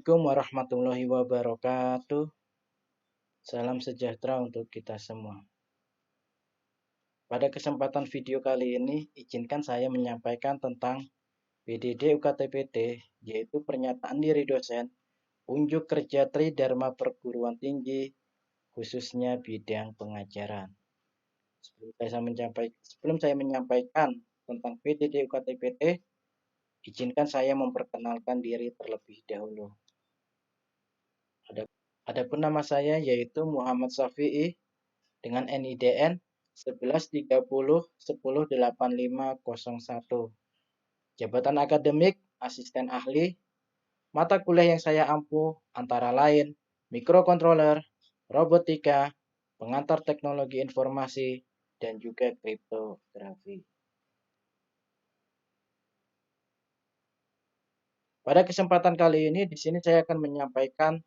Assalamualaikum warahmatullahi wabarakatuh. Salam sejahtera untuk kita semua. Pada kesempatan video kali ini, izinkan saya menyampaikan tentang PDD UKT-PT, yaitu pernyataan diri dosen, unjuk kerja Tridharma Perguruan Tinggi, khususnya bidang pengajaran. Sebelum saya menyampaikan tentang PDD UKT-PT, izinkan saya memperkenalkan diri terlebih dahulu. Adapun nama saya yaitu Muhammad Syafi'i dengan NIDN 1130108501. Jabatan akademik asisten ahli. Mata kuliah yang saya ampu antara lain mikrokontroler, robotika, pengantar teknologi informasi, dan juga kriptografi. Pada kesempatan kali ini di sini saya akan menyampaikan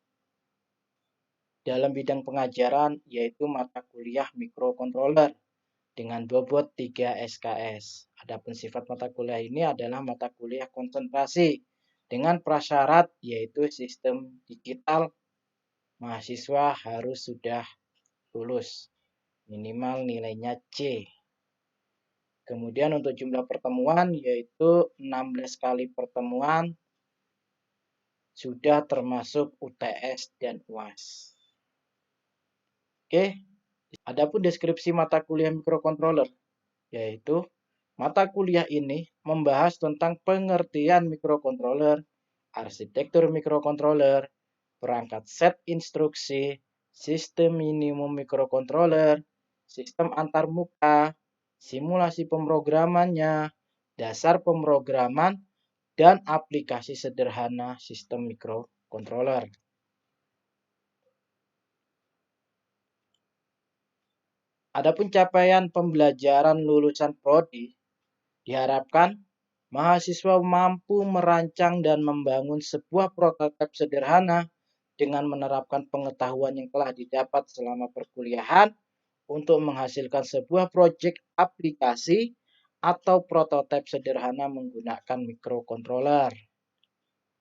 dalam bidang pengajaran yaitu mata kuliah mikrokontroler dengan bobot 3 SKS. Adapun sifat mata kuliah ini adalah mata kuliah konsentrasi dengan prasyarat yaitu sistem digital. Mahasiswa harus sudah lulus, minimal nilainya C. Kemudian untuk jumlah pertemuan yaitu 16 kali pertemuan, sudah termasuk UTS dan UAS. Oke, adapun deskripsi mata kuliah mikrokontroler, yaitu mata kuliah ini membahas tentang pengertian mikrokontroler, arsitektur mikrokontroler, perangkat set instruksi, sistem minimum mikrokontroler, sistem antarmuka, simulasi pemrogramannya, dasar pemrograman, dan aplikasi sederhana sistem mikrokontroler. Adapun capaian pembelajaran lulusan prodi, diharapkan mahasiswa mampu merancang dan membangun sebuah prototipe sederhana dengan menerapkan pengetahuan yang telah didapat selama perkuliahan untuk menghasilkan sebuah proyek aplikasi atau prototipe sederhana menggunakan mikrokontroler.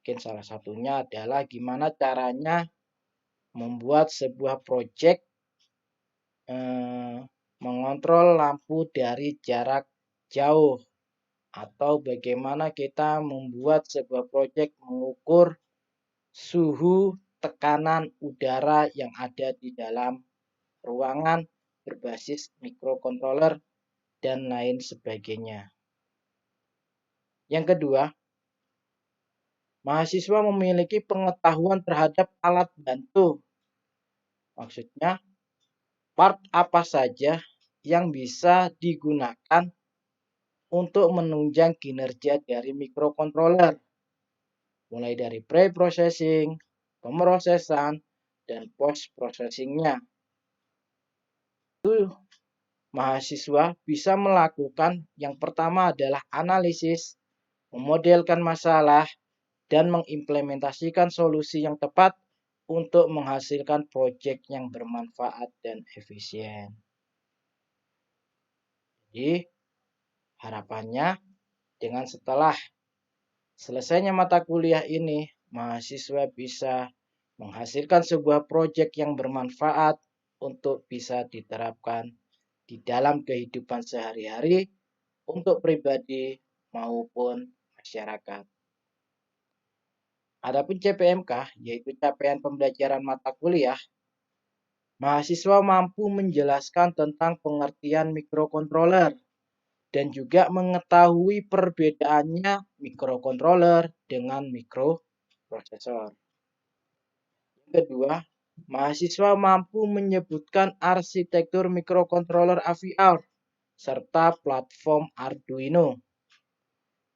Mungkin salah satunya adalah gimana caranya membuat sebuah proyek mengontrol lampu dari jarak jauh, atau bagaimana kita membuat sebuah proyek mengukur suhu tekanan udara yang ada di dalam ruangan berbasis mikrokontroler dan lain sebagainya. Yang kedua, mahasiswa memiliki pengetahuan terhadap alat bantu. Maksudnya, part apa saja yang bisa digunakan untuk menunjang kinerja dari mikrokontroler, mulai dari pre-processing, pemrosesan, dan post-processingnya. Mahasiswa bisa melakukan yang pertama adalah analisis, memodelkan masalah, dan mengimplementasikan solusi yang tepat untuk menghasilkan proyek yang bermanfaat dan efisien. Jadi, harapannya dengan setelah selesainya mata kuliah ini, mahasiswa bisa menghasilkan sebuah proyek yang bermanfaat untuk bisa diterapkan di dalam kehidupan sehari-hari untuk pribadi maupun masyarakat. Adapun CPMK, yaitu capaian pembelajaran mata kuliah, mahasiswa mampu menjelaskan tentang pengertian mikrokontroler dan juga mengetahui perbedaannya mikrokontroler dengan mikroprosesor. Yang kedua, mahasiswa mampu menyebutkan arsitektur mikrokontroler AVR serta platform Arduino.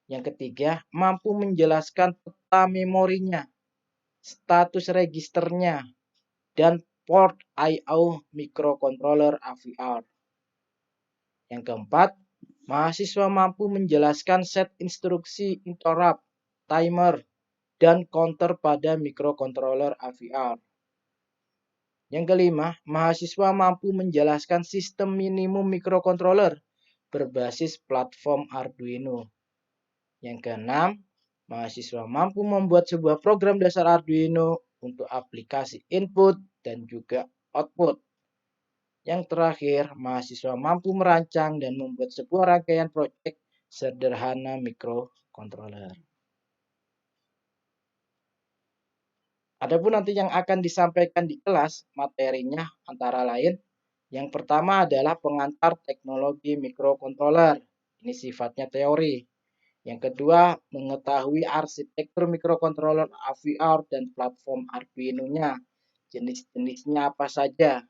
Yang ketiga, mampu menjelaskan peta memorinya, status registernya, dan port I/O mikrokontroler AVR. Yang keempat, mahasiswa mampu menjelaskan set instruksi interrupt, timer, dan counter pada mikrokontroler AVR. Yang kelima, mahasiswa mampu menjelaskan sistem minimum mikrokontroler berbasis platform Arduino. Yang keenam, Mahasiswa mampu membuat sebuah program dasar Arduino untuk aplikasi input dan juga output. Yang terakhir, mahasiswa mampu merancang dan membuat sebuah rangkaian proyek sederhana mikrokontroler. Adapun nanti yang akan disampaikan di kelas, materinya antara lain, yang pertama adalah pengantar teknologi mikrokontroler. Ini sifatnya teori. Yang kedua, mengetahui arsitektur mikrokontroler AVR dan platform Arduino-nya. Jenis-jenisnya apa saja.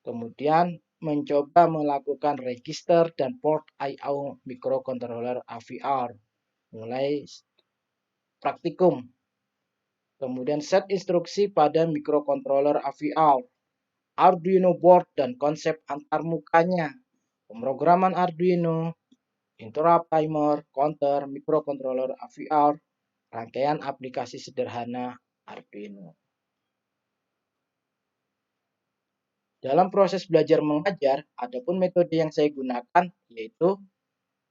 Kemudian, mencoba melakukan register dan port I/O mikrokontroler AVR. Mulai praktikum. Kemudian set instruksi pada mikrokontroler AVR, Arduino board dan konsep antarmukanya, pemrograman Arduino, interrupt timer, counter, mikrokontroler AVR, rangkaian aplikasi sederhana Arduino. Dalam proses belajar mengajar, adapun metode yang saya gunakan yaitu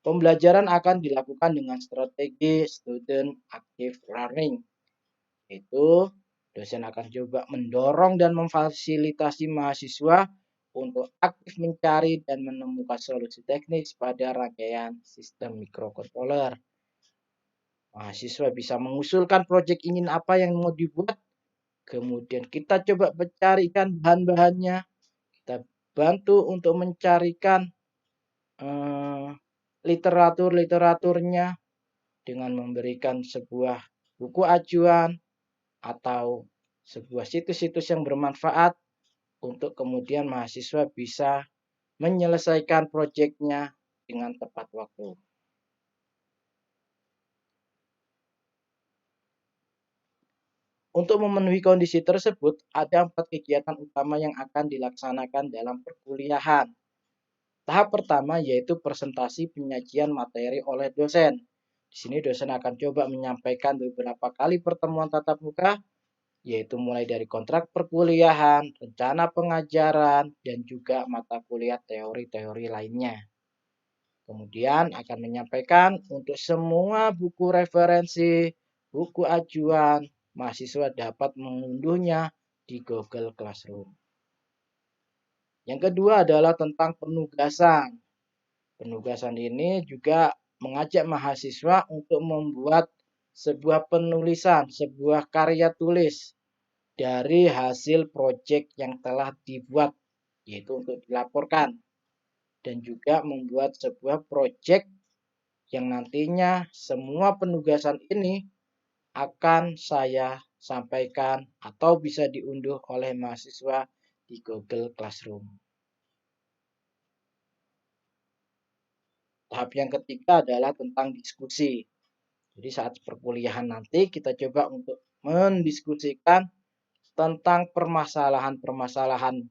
pembelajaran akan dilakukan dengan strategi student active learning. Itu dosen akan coba mendorong dan memfasilitasi mahasiswa untuk aktif mencari dan menemukan solusi teknis pada rangkaian sistem mikrokontroler. Mahasiswa bisa mengusulkan proyek ingin apa yang mau dibuat, kemudian kita coba mencarikan bahan-bahannya, kita bantu untuk mencarikan literaturnya dengan memberikan sebuah buku acuan atau sebuah situs-situs yang bermanfaat untuk kemudian mahasiswa bisa menyelesaikan proyeknya dengan tepat waktu. Untuk memenuhi kondisi tersebut, ada 4 kegiatan utama yang akan dilaksanakan dalam perkuliahan. Tahap pertama yaitu presentasi penyajian materi oleh dosen. Di sini dosen akan coba menyampaikan beberapa kali pertemuan tatap muka, yaitu mulai dari kontrak perkuliahan, rencana pengajaran, dan juga mata kuliah teori-teori lainnya. Kemudian akan menyampaikan untuk semua buku referensi, buku ajuan, mahasiswa dapat mengunduhnya di Google Classroom. Yang kedua adalah tentang penugasan. Penugasan ini juga mengajak mahasiswa untuk membuat sebuah penulisan, sebuah karya tulis dari hasil proyek yang telah dibuat, yaitu untuk dilaporkan. Dan juga membuat sebuah proyek yang nantinya semua penugasan ini akan saya sampaikan atau bisa diunduh oleh mahasiswa di Google Classroom. Tahap yang ketiga adalah tentang diskusi. Jadi saat perkuliahan nanti kita coba untuk mendiskusikan tentang permasalahan-permasalahan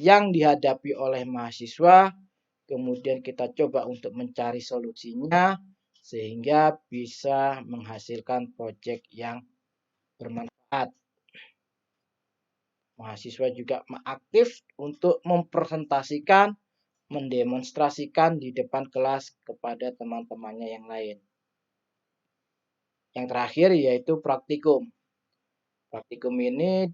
yang dihadapi oleh mahasiswa, kemudian kita coba untuk mencari solusinya sehingga bisa menghasilkan proyek yang bermanfaat. Mahasiswa juga aktif untuk mempresentasikan, mendemonstrasikan di depan kelas kepada teman-temannya yang lain. Yang terakhir yaitu praktikum. Praktikum ini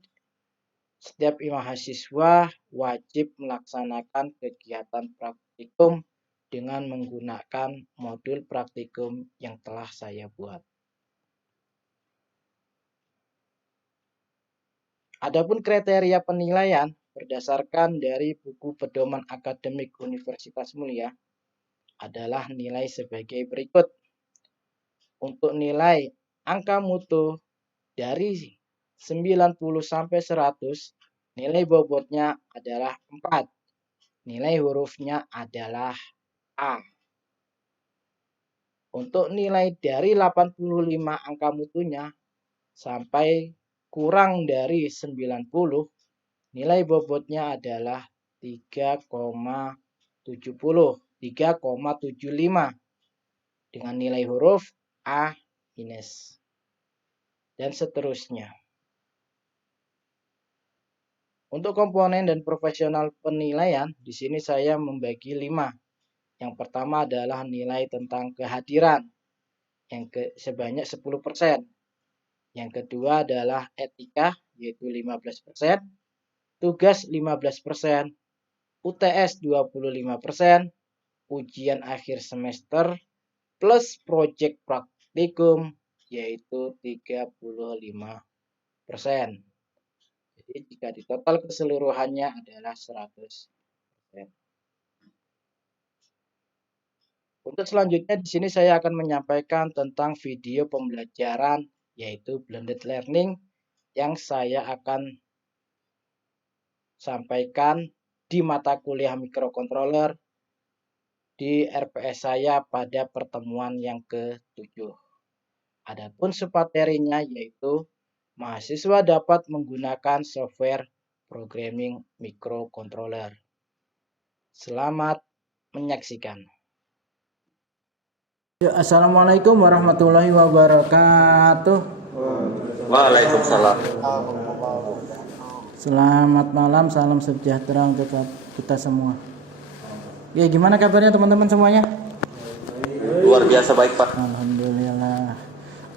setiap mahasiswa wajib melaksanakan kegiatan praktikum dengan menggunakan modul praktikum yang telah saya buat. Adapun kriteria penilaian berdasarkan dari buku pedoman akademik Universitas Mulia adalah nilai sebagai berikut. Untuk nilai angka mutu dari 90 sampai 100, nilai bobotnya adalah 4. Nilai hurufnya adalah A. Untuk nilai dari 85 angka mutunya sampai kurang dari 90, nilai bobotnya adalah 3,70, 3,75 dengan nilai huruf A minus dan seterusnya. Untuk komponen dan profesional penilaian, di sini saya membagi 5. Yang pertama adalah nilai tentang kehadiran. sebanyak 10%. Yang kedua adalah etika, yaitu 15%, tugas 15%, UTS 25%, ujian akhir semester, plus project praktikum, yaitu 35%. Jadi jika ditotal keseluruhannya adalah 100%. Untuk selanjutnya di sini saya akan menyampaikan tentang video pembelajaran yaitu blended learning yang saya akan sampaikan di mata kuliah microcontroller di RPS saya pada pertemuan yang ke-7. Adapun submaterinya yaitu mahasiswa dapat menggunakan software programming microcontroller. Selamat menyaksikan. Assalamualaikum warahmatullahi wabarakatuh. Waalaikumsalam. Selamat malam, salam sejahtera untuk kita semua. Ya, gimana kabarnya teman-teman semuanya? Luar biasa baik, Pak. Alhamdulillah.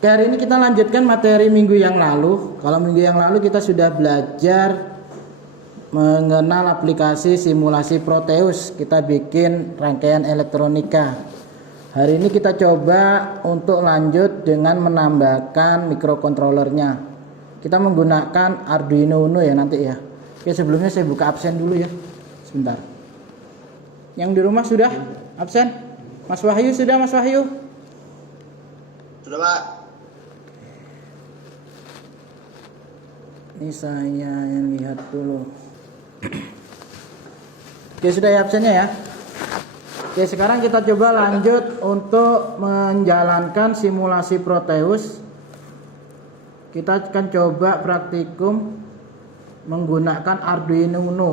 Oke, hari ini kita lanjutkan materi minggu yang lalu. Kalau minggu yang lalu kita sudah belajar mengenal aplikasi simulasi Proteus. Kita bikin rangkaian elektronika. Hari ini kita coba untuk lanjut dengan menambahkan microcontrollernya. Kita menggunakan Arduino Uno ya nanti ya. Oke, sebelumnya saya buka absen dulu ya. Sebentar. Yang di rumah sudah absen? Mas Wahyu sudah, Mas Wahyu? Sudah, Pak. Ini saya yang lihat dulu. Oke, sudah ya absennya ya. Oke, sekarang kita coba lanjut untuk menjalankan simulasi Proteus. Kita akan coba praktikum menggunakan Arduino Uno.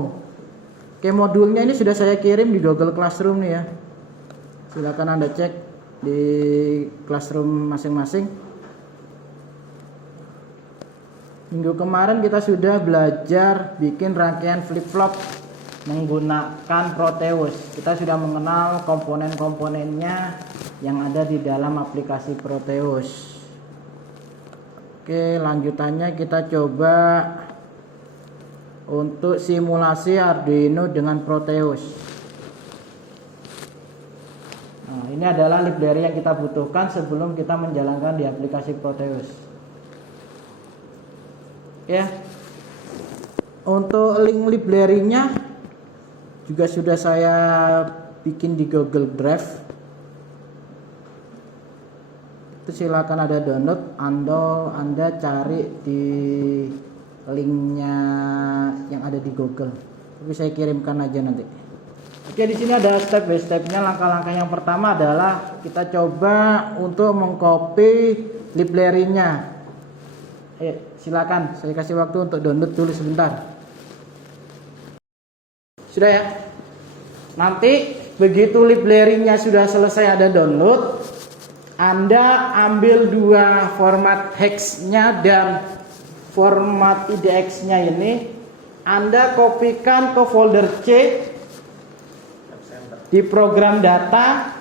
Oke, modulnya ini sudah saya kirim di Google Classroom nih ya. Silakan Anda cek di Classroom masing-masing. Minggu kemarin kita sudah belajar bikin rangkaian flip-flop menggunakan Proteus. Kita sudah mengenal komponen-komponennya yang ada di dalam aplikasi Proteus. Oke, lanjutannya kita coba untuk simulasi Arduino dengan Proteus. Nah, ini adalah library yang kita butuhkan sebelum kita menjalankan di aplikasi Proteus. Ya. Untuk link library-nya juga sudah saya bikin di Google Drive. Itu silakan ada download, Anda cari di linknya yang ada di Google. Tapi saya kirimkan aja nanti. Oke, di sini ada step by stepnya. Langkah-langkah yang pertama adalah kita coba untuk mengcopy library-nya. Silakan, saya kasih waktu untuk download dulu sebentar. Sudah ya. Nanti begitu library-nya sudah selesai ada download, Anda ambil dua format hex-nya dan format IDX-nya ini, Anda kopikan ke folder C di program data,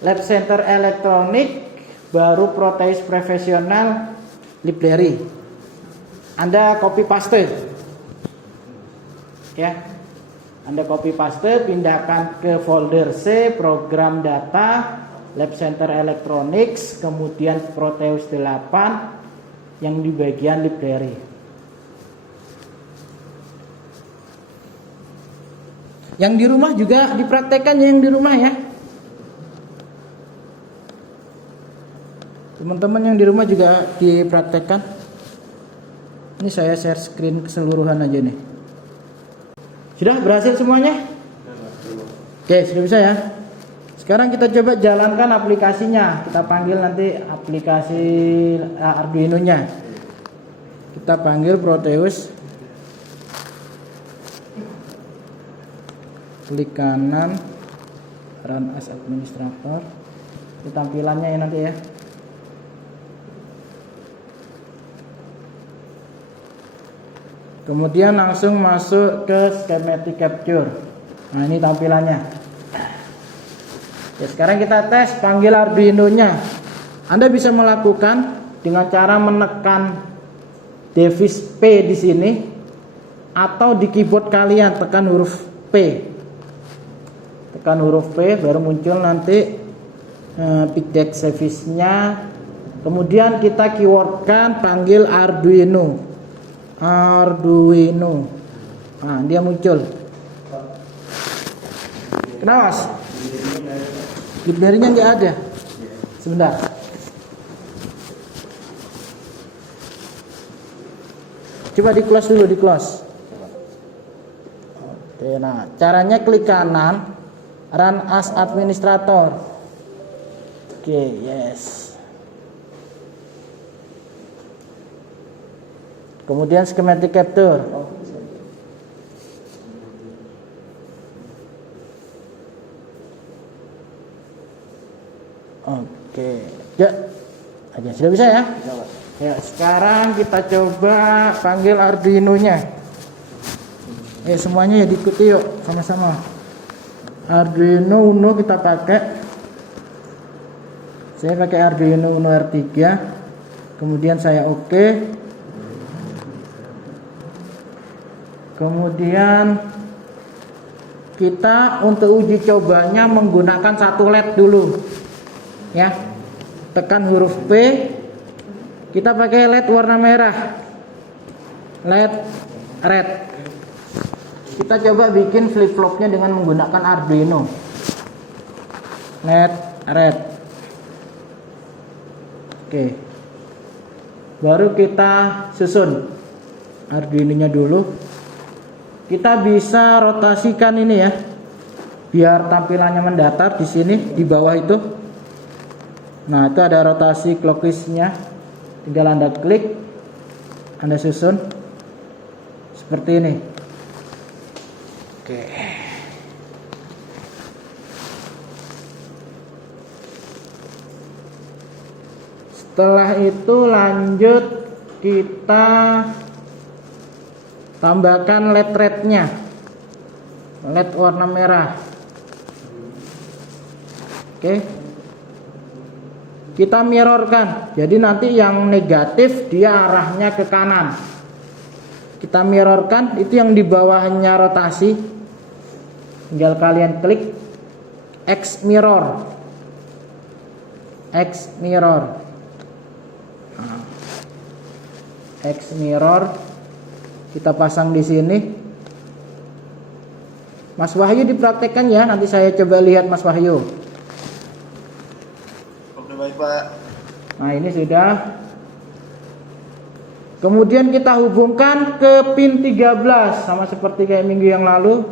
Lab Center Elektronik, baru Proteus Professional Library. Anda copy paste. Ya. Anda copy paste, pindahkan ke folder C, program data, Lab Center Electronics, kemudian Proteus 8 yang di bagian library. Yang di rumah juga dipraktekkan yang di rumah ya. Teman-teman yang di rumah juga dipraktekkan. Ini saya share screen keseluruhan aja nih. Sudah berhasil semuanya? Oke, sudah bisa ya. Sekarang kita coba jalankan aplikasinya. Kita panggil nanti aplikasi Arduino-nya. Kita panggil Proteus. Klik kanan, run as administrator. Ini tampilannya ya nanti ya. Kemudian langsung masuk ke schematic capture. Nah, ini tampilannya. Ya, sekarang kita tes panggil Arduino-nya. Anda bisa melakukan dengan cara menekan device P di sini atau di keyboard kalian tekan huruf P. Tekan huruf P baru muncul nanti PicDeck service-nya. Kemudian kita keywordkan panggil Arduino. Nah, dia muncul. Kenapa Mas? Libnary-nya nggak ada. Sebentar. Coba di close dulu, di close. Oke, nah caranya klik kanan, run as administrator. Oke, yes. Kemudian schematic capture. Oke, ya, aja sudah bisa ya. Ya, sekarang kita coba panggil Arduino-nya. Semuanya ya diikuti yuk, sama-sama. Arduino Uno kita pakai. Saya pakai Arduino Uno R3. Kemudian saya oke. Kemudian kita untuk uji cobanya menggunakan satu LED dulu. Ya, tekan huruf P, kita pakai LED warna merah, LED red. Kita coba bikin flip flopnya dengan menggunakan Arduino, LED red. Oke, baru kita susun Arduino-nya dulu. Kita bisa rotasikan ini ya, biar tampilannya mendatar di sini di bawah itu. Nah, itu ada rotasi clockwise-nya. Tinggal Anda klik, Anda susun seperti ini. Oke. Setelah itu lanjut kita tambahkan LED red-nya. LED warna merah. Oke. Kita mirrorkan, jadi nanti yang negatif dia arahnya ke kanan. Kita mirrorkan, itu yang di bawahnya rotasi. Tinggal kalian klik X mirror. X mirror. Nah, X mirror kita pasang di sini. Mas Wahyu dipraktekkan ya, nanti saya coba lihat Mas Wahyu. Baik, Pak. Nah, ini sudah. Kemudian kita hubungkan ke pin 13 sama seperti kayak minggu yang lalu.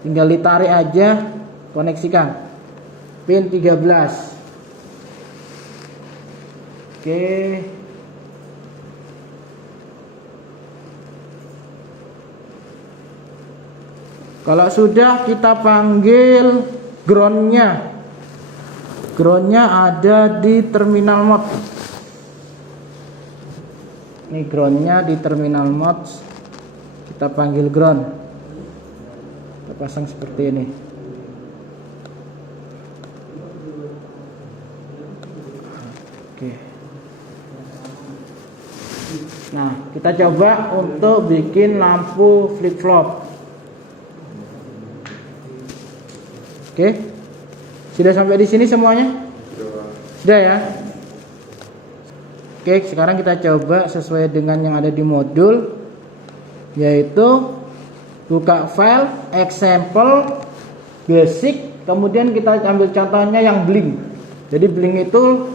Tinggal ditarik aja, koneksikan. Pin 13. Oke. Kalau sudah kita panggil ground-nya. Groundnya ada di terminal mode. Ini groundnya di terminal mode. Kita panggil ground. Kita pasang seperti ini. Oke. Nah, kita coba untuk bikin lampu flip flop. Oke. Sudah sampai di sini semuanya? Sudah ya? Oke, sekarang kita coba sesuai dengan yang ada di modul, yaitu buka file example basic, kemudian kita ambil contohnya yang blink. Jadi blink itu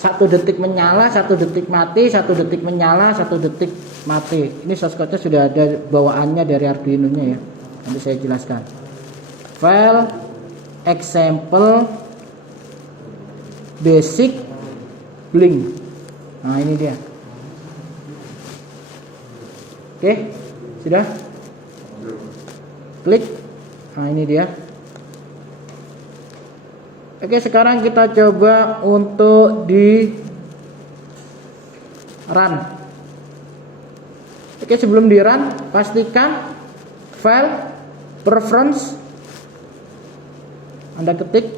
1 detik menyala, 1 detik mati, 1 detik menyala, 1 detik mati. Ini source code-nya sudah ada bawaannya dari Arduino-nya ya. Nanti saya jelaskan. File example basic blink. Nah, ini dia. Oke, sudah? Klik. Nah, ini dia. Oke, sekarang kita coba untuk di run. Oke, sebelum di run, pastikan file preference. Anda ketik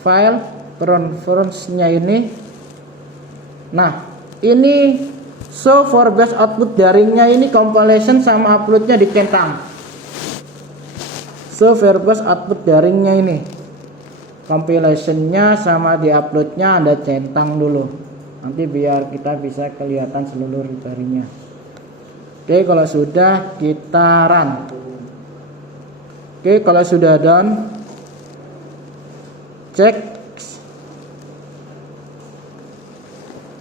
file preference-nya ini. Nah, ini show for base output daringnya ini compilation sama uploadnya dicentang. Show for base output daringnya ini compilationnya sama di uploadnya Anda centang dulu, nanti biar kita bisa kelihatan seluruh daringnya. Oke, kalau sudah kita run. Oke, kalau sudah done, cek.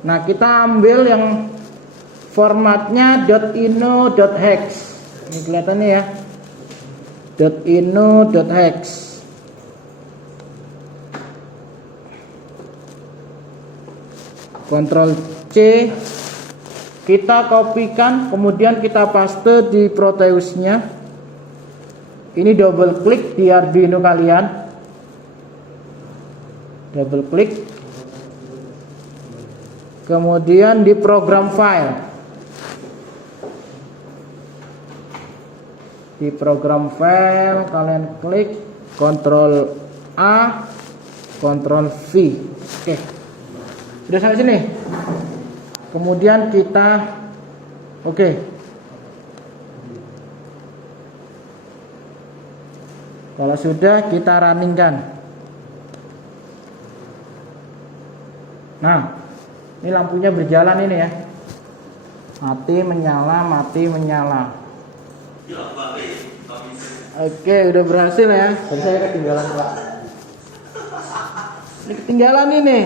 Nah, kita ambil yang formatnya .ino.hex. Ini kelihatannya ya. .ino.hex. Ctrl C, kita kopikan, kemudian kita paste di Proteusnya. Ini double klik di Arduino kalian, double klik, kemudian di program file, di program file kalian klik Ctrl A, Ctrl V. Oke, sudah sampai sini. Kemudian kita kalau sudah kita runningkan. Nah, ini lampunya berjalan ini ya, mati menyala, mati menyala. Oke, udah berhasil ya. Saya ketinggalan Pak. Ini ketinggalan ini.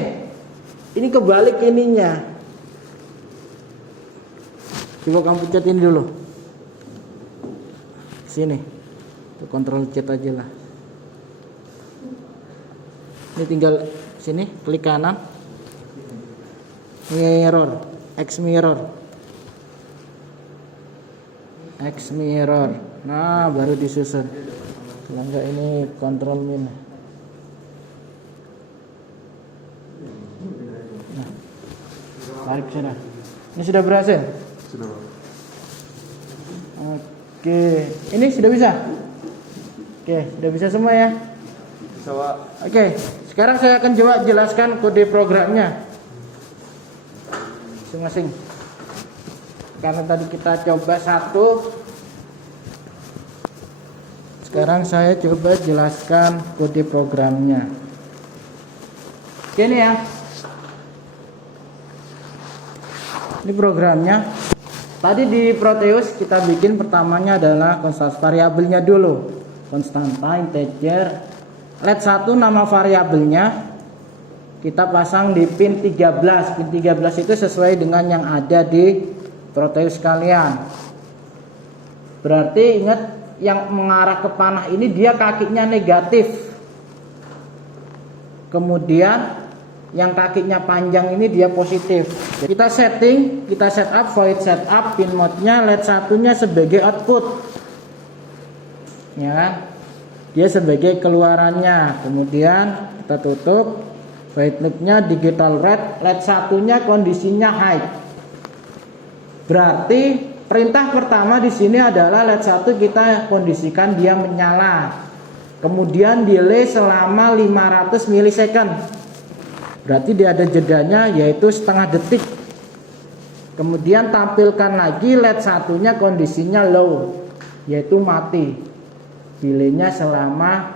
Ini kebalik ininya. Coba kamu pencet ini dulu. Sini. Kontrol C aja lah. Ini tinggal sini, klik kanan. Mirror, X mirror. X mirror. Nah, baru disusun. Kalau enggak ini kontrol min. Nah, tarik sana. Ini sudah berhasil? Sudah. Oke, ini sudah bisa? Oke, sudah bisa semua ya? Bisa, Pak. Oke, sekarang saya akan coba jelaskan kode programnya masing-masing. Karena tadi kita coba satu, sekarang saya coba jelaskan kode programnya. Oke, ini ya. Ini programnya. Tadi di Proteus kita bikin pertamanya adalah konstant variabelnya dulu. Konstanta integer. LED 1 nama variabelnya kita pasang di pin 13. Pin 13 itu sesuai dengan yang ada di Proteus kalian. Berarti ingat, yang mengarah ke panah ini dia kakinya negatif. Kemudian yang kakinya panjang ini dia positif. Kita setting, kita setup void setup pin mode-nya LED 1-nya sebagai output. Ya kan? Dia sebagai keluarannya. Kemudian kita tutup void loop-nya digital red, LED 1-nya kondisinya high. Berarti perintah pertama di sini adalah LED 1 kita kondisikan dia menyala. Kemudian delay selama 500 milisecond. Berarti dia ada jedanya yaitu setengah detik. Kemudian tampilkan lagi LED 1-nya kondisinya low, yaitu mati. Delaynya selama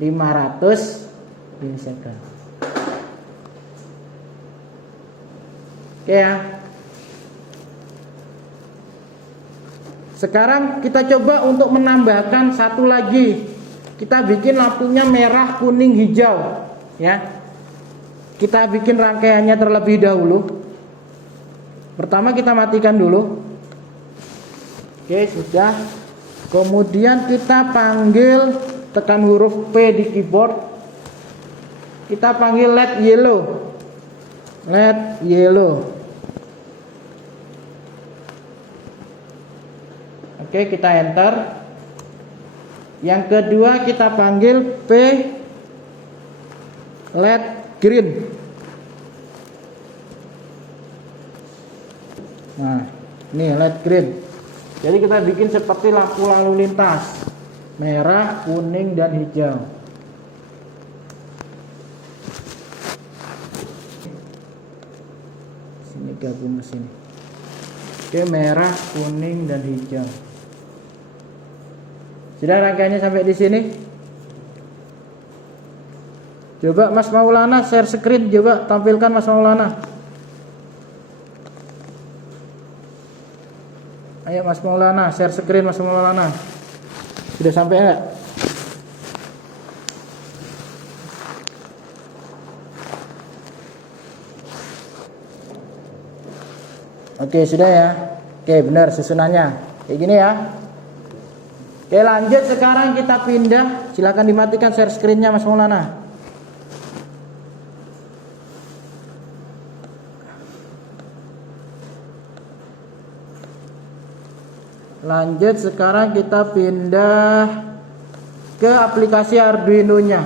500 milisecond. Oke ya. Sekarang kita coba untuk menambahkan satu lagi. Kita bikin lampunya merah, kuning, hijau, ya. Kita bikin rangkaiannya terlebih dahulu. Pertama kita matikan dulu. Oke, sudah. Kemudian kita panggil, tekan huruf P di keyboard. Kita panggil LED yellow. LED yellow. Oke, kita enter. Yang kedua kita panggil P LED green. Nah, ini LED green. Jadi kita bikin seperti lampu lalu lintas, merah, kuning, dan hijau. gabung ke sini. Oke, merah, kuning, dan hijau. Sudah rangkaiannya sampai di sini. Coba Mas Maulana share screen, coba tampilkan Mas Maulana. Ayo Mas Maulana share screen, Mas Maulana. Sudah sampai enggak? Oke, sudah ya. Oke, benar susunannya. Kayak gini ya. Oke, lanjut sekarang kita pindah. Silakan dimatikan share screen-nya Mas Maulana. Lanjut sekarang kita pindah ke aplikasi Arduino-nya.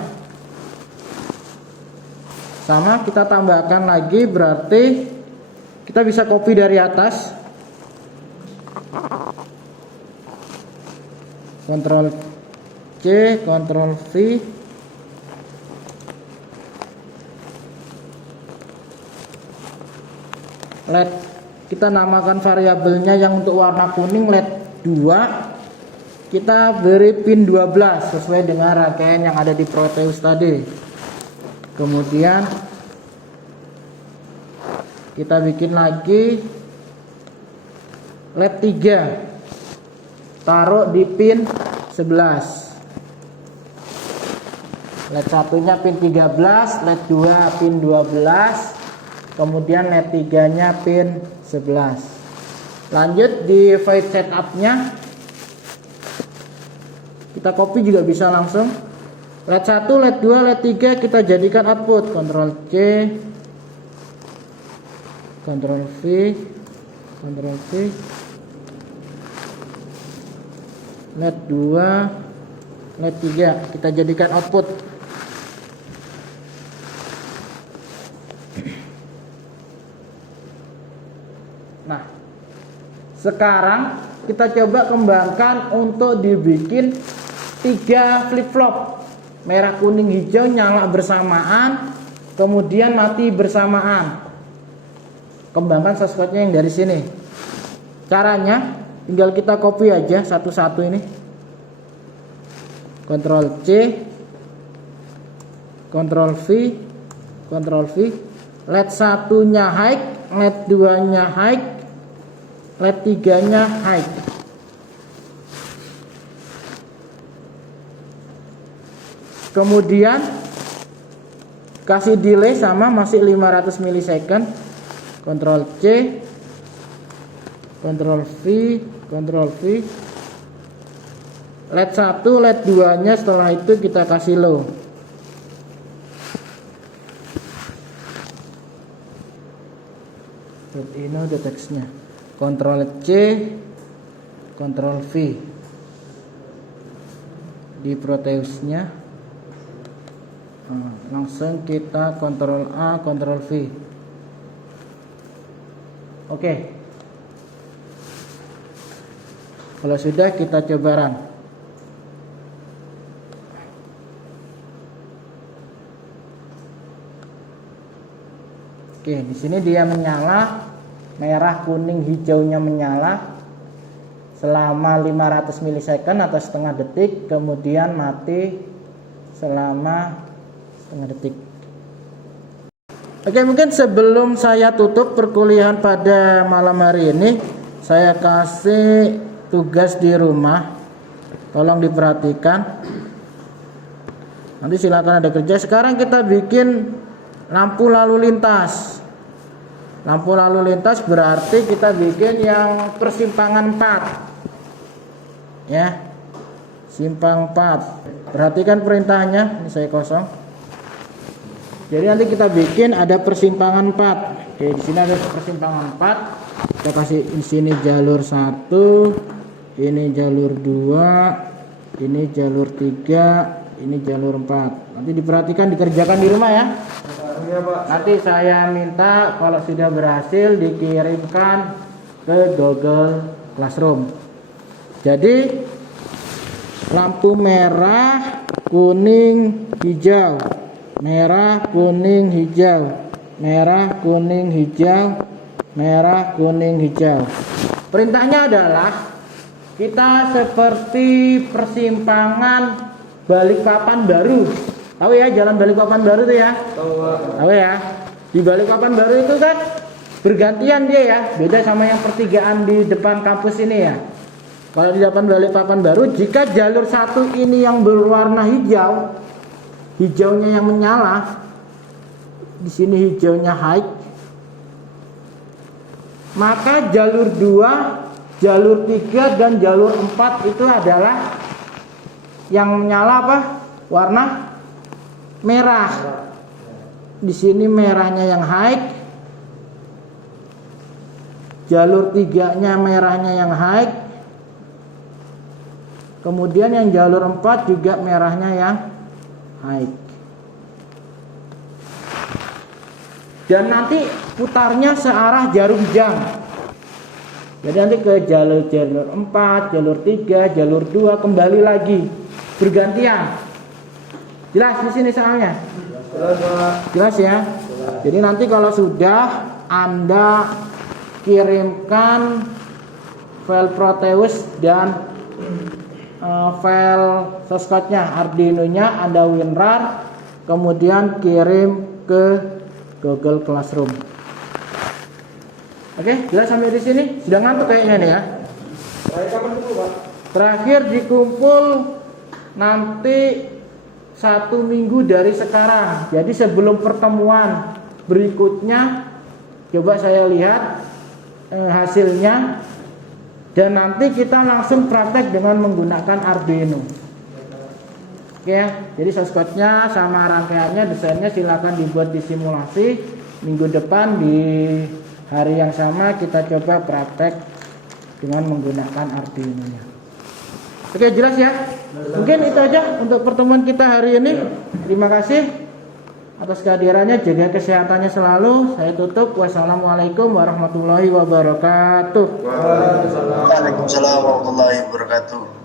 Sama, kita tambahkan lagi, berarti kita bisa copy dari atas. Ctrl C, Ctrl V. LED, kita namakan variabelnya yang untuk warna kuning LED 2. Kita beri pin 12 sesuai dengan rangkaian yang ada di Proteus tadi. Kemudian kita bikin lagi LED 3, taruh di pin 11. LED satunya pin 13, LED 2 pin 12, kemudian LED 3 nya pin 11. Lanjut di void setup-nya, kita copy juga bisa langsung. LED 1, LED 2, LED 3 kita jadikan output. Ctrl C, Ctrl V, Ctrl V. LED 2, LED 3 kita jadikan output. Nah, sekarang kita coba kembangkan untuk dibikin 3 flip-flop. Merah, kuning, hijau nyala bersamaan, kemudian mati bersamaan. Kembangkan source code-nya yang dari sini. Caranya tinggal kita copy aja satu-satu ini. Ctrl C, Ctrl V, Ctrl V. LED 1-nya high, LED 2-nya high, LED 3-nya high. Kemudian kasih delay sama masih 500 milisecond. Ctrl C, Ctrl V, Ctrl V. LED 1, LED 2 nya setelah itu kita kasih low. Ini udah teksnya. Ctrl C, Ctrl V. Di Proteusnya langsung kita Ctrl A, Ctrl V. Oke. Kalau sudah kita coba run. Oke, di sini dia menyala, merah, kuning, hijaunya menyala selama 500 milisecond atau setengah detik, kemudian mati selama setengah detik. Oke, mungkin sebelum saya tutup perkuliahan pada malam hari ini, saya kasih tugas di rumah. Tolong diperhatikan. Nanti silakan ada kerja. Sekarang kita bikin lampu lalu lintas. Lampu lalu lintas berarti kita bikin yang persimpangan 4. Ya. Simpang 4. Perhatikan perintahnya. Ini saya kosong. Jadi nanti kita bikin ada persimpangan 4. Oke, di sini ada persimpangan 4. Kita kasih di sini jalur 1, ini jalur 2, ini jalur 3, ini jalur 4. Nanti diperhatikan, dikerjakan di rumah ya. Nanti saya minta kalau sudah berhasil dikirimkan ke Google Classroom. Jadi lampu merah, kuning, hijau, merah, kuning, hijau, merah, kuning, hijau, merah, kuning, hijau. Perintahnya adalah kita seperti persimpangan Balikpapan Baru. Tahu ya jalan Balikpapan Baru itu ya? Tahu ya. Di Balikpapan Baru itu kan bergantian dia ya, beda sama yang pertigaan di depan kampus ini ya. Kalau di depan Balikpapan Baru, jika jalur satu ini yang berwarna hijau, hijaunya yang menyala, di sini hijaunya high, maka jalur 2, jalur 3 dan jalur 4 itu adalah yang menyala apa? Warna merah. Di sini merahnya yang high, jalur 3-nya merahnya yang high, kemudian yang jalur 4 juga merahnya yang high. Dan nanti putarnya searah jarum jam. Jadi nanti ke jalur 4, jalur 3, jalur 2 kembali lagi bergantian. Jelas di sini soalnya? Jelas ya. Jadi nanti kalau sudah Anda kirimkan file Proteus dan file source code-nya, Arduino-nya Anda WinRAR, kemudian kirim ke Google Classroom. Oke, jelas sampai di sini? Sudah ngantuk kayaknya nih ya. Terakhir dikumpul nanti 1 minggu dari sekarang. Jadi sebelum pertemuan berikutnya, coba saya lihat hasilnya. Dan nanti kita langsung praktek dengan menggunakan Arduino. Oke ya, jadi source code-nya sama rangkaiannya, desainnya silakan dibuat di simulasi. Minggu depan di hari yang sama kita coba praktek dengan menggunakan Arduino-nya. Oke, jelas ya? Mungkin itu aja untuk pertemuan kita hari ini. Terima kasih atas kehadirannya, jaga kesehatannya selalu. Saya tutup. Wassalamualaikum warahmatullahi wabarakatuh. Waalaikumsalam warahmatullahi wabarakatuh.